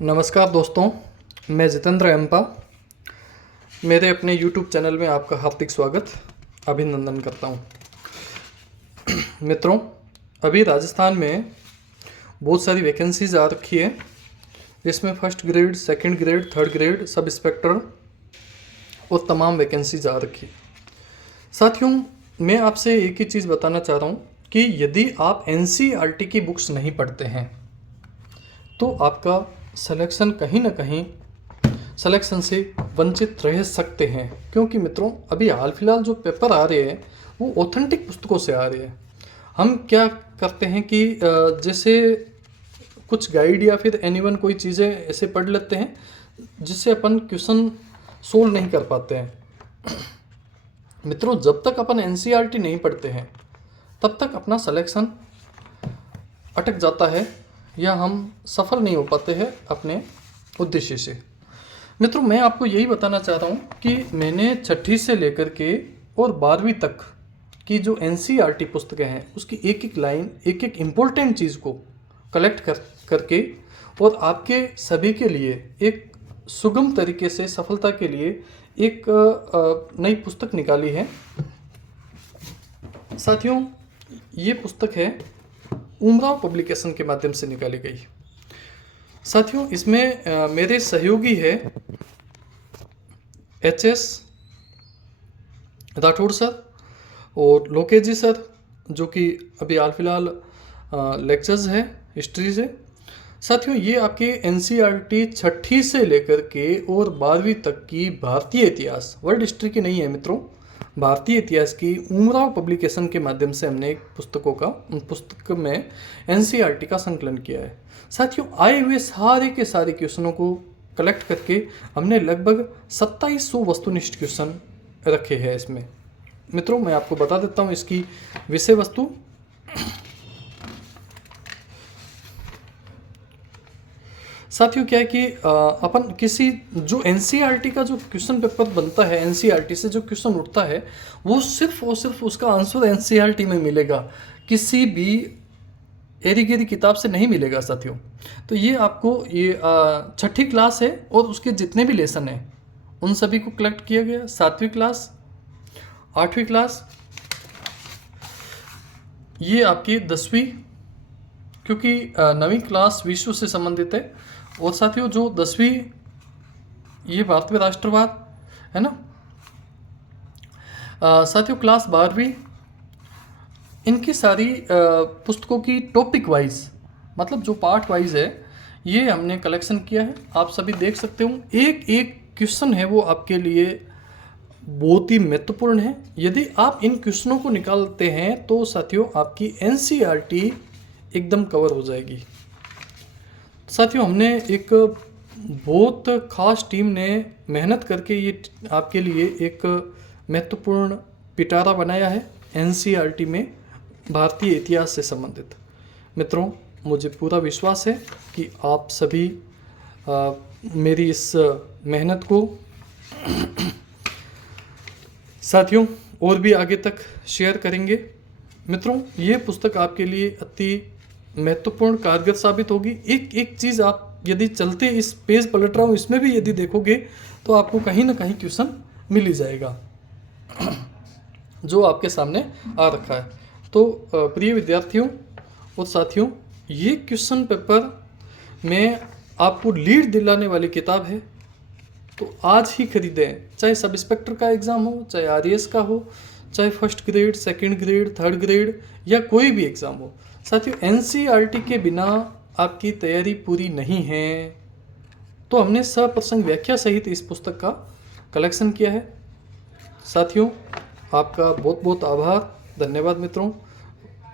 नमस्कार दोस्तों, मैं जितेंद्र एम्पा। मेरे अपने YouTube चैनल में आपका हार्दिक स्वागत अभिनंदन करता हूँ। मित्रों, अभी राजस्थान में बहुत सारी वैकेंसीज आ रखी है, जिसमें first grade, second grade, third grade, sub inspector और तमाम वैकेंसीज आ रखी है। साथियों, मैं आपसे एक ही चीज़ बताना चाह रहा हूँ कि यदि आप NCERT की बुक्स नहीं पढ़ते हैं तो आपका सिलेक्शन कहीं ना कहीं सिलेक्शन से वंचित रह सकते हैं, क्योंकि मित्रों अभी हाल फिलहाल जो पेपर आ रहे हैं वो ऑथेंटिक पुस्तकों से आ रहे हैं। हम क्या करते हैं कि जैसे कुछ गाइड या फिर एनीवन कोई चीज़ें ऐसे पढ़ लेते हैं जिससे अपन क्वेश्चन सोल्व नहीं कर पाते हैं। मित्रों, जब तक अपन NCERT नहीं पढ़ते हैं तब तक अपना सिलेक्शन अटक जाता है या हम सफल नहीं हो पाते हैं अपने उद्देश्य से। मित्रों, मैं आपको यही बताना चाह रहा हूँ कि मैंने छठी से लेकर के और 12वीं तक की जो NCERT पुस्तकें हैं उसकी एक एक लाइन, एक एक इम्पोर्टेंट चीज़ को कलेक्ट करके और आपके सभी के लिए एक सुगम तरीके से सफलता के लिए एक नई पुस्तक निकाली है। साथियों, ये पुस्तक है उमराव पब्लिकेशन के माध्यम से निकाली गई। साथियों, इसमें मेरे सहयोगी है HS राठौड़ सर और लोकेश जी सर, जो कि अभी हाल फिलहाल लेक्चर्स है हिस्ट्री से। साथियों, ये आपके NCERT छठी से लेकर के और 12वीं तक की भारतीय इतिहास, वर्ल्ड हिस्ट्री की नहीं है मित्रों, भारतीय इतिहास की उमराव पब्लिकेशन के माध्यम से हमने एक पुस्तक में NCERT का संकलन किया है। साथियों, आए हुए सारे के सारे क्वेश्चनों को कलेक्ट करके हमने लगभग 2700 वस्तुनिष्ठ क्वेश्चन रखे हैं इसमें। मित्रों, मैं आपको बता देता हूँ इसकी विषय वस्तु। साथियों, क्या है कि अपन किसी जो NCERT का जो क्वेश्चन पेपर बनता है, NCERT से जो क्वेश्चन उठता है वो सिर्फ और सिर्फ उसका आंसर NCERT में मिलेगा, किसी भी एरी गेरी किताब से नहीं मिलेगा। साथियों, तो ये आपको ये छठी क्लास है और उसके जितने भी लेसन हैं उन सभी को कलेक्ट किया गया। 7वीं क्लास, 8वीं क्लास, ये आपकी 10वीं, क्योंकि 9वीं क्लास विश्व से संबंधित है। और साथियों, जो 10वीं ये भारतीय राष्ट्रवाद है ना। साथियों, क्लास 12वीं, इनकी सारी पुस्तकों की टॉपिक वाइज, मतलब जो पार्ट वाइज है, ये हमने कलेक्शन किया है। आप सभी देख सकते हो, एक एक क्वेश्चन है वो आपके लिए बहुत ही महत्वपूर्ण है। यदि आप इन क्वेश्चनों को निकालते हैं तो साथियों आपकी NCERT एकदम कवर हो जाएगी। साथियों, हमने एक बहुत खास टीम ने मेहनत करके ये आपके लिए एक महत्वपूर्ण पिटारा बनाया है NCERT में भारतीय इतिहास से संबंधित। मित्रों, मुझे पूरा विश्वास है कि आप सभी मेरी इस मेहनत को साथियों और भी आगे तक शेयर करेंगे। मित्रों, ये पुस्तक आपके लिए अति महत्वपूर्ण कारगर साबित होगी। एक एक चीज़ आप यदि चलते इस पेज पलट रहा हूँ इसमें भी यदि देखोगे तो आपको कहीं ना कहीं क्वेश्चन मिल ही जाएगा जो आपके सामने आ रखा है। तो प्रिय विद्यार्थियों और साथियों, ये क्वेश्चन पेपर में आपको लीड दिलाने वाली किताब है, तो आज ही खरीदें। चाहे सब इंस्पेक्टर का एग्ज़ाम हो, चाहे RAS का हो, चाहे first grade, second grade, third grade या कोई भी एग्ज़ाम हो। साथियों, NCERT के बिना आपकी तैयारी पूरी नहीं है। तो हमने सप्रसंग व्याख्या सहित इस पुस्तक का कलेक्शन किया है। साथियों, आपका बहुत बहुत आभार, धन्यवाद। मित्रों,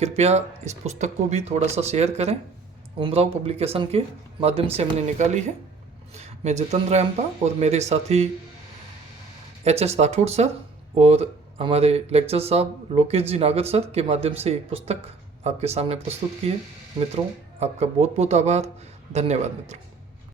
कृपया इस पुस्तक को भी थोड़ा सा शेयर करें। उमराव पब्लिकेशन के माध्यम से हमने निकाली है। मैं जितेंद्र एम्पा और मेरे साथी HS राठौड़ सर और हमारे लेक्चर साहब लोकेश जी नागर सर के माध्यम से एक पुस्तक आपके सामने प्रस्तुत की है। मित्रों, आपका बहुत बहुत आभार, धन्यवाद। मित्रों।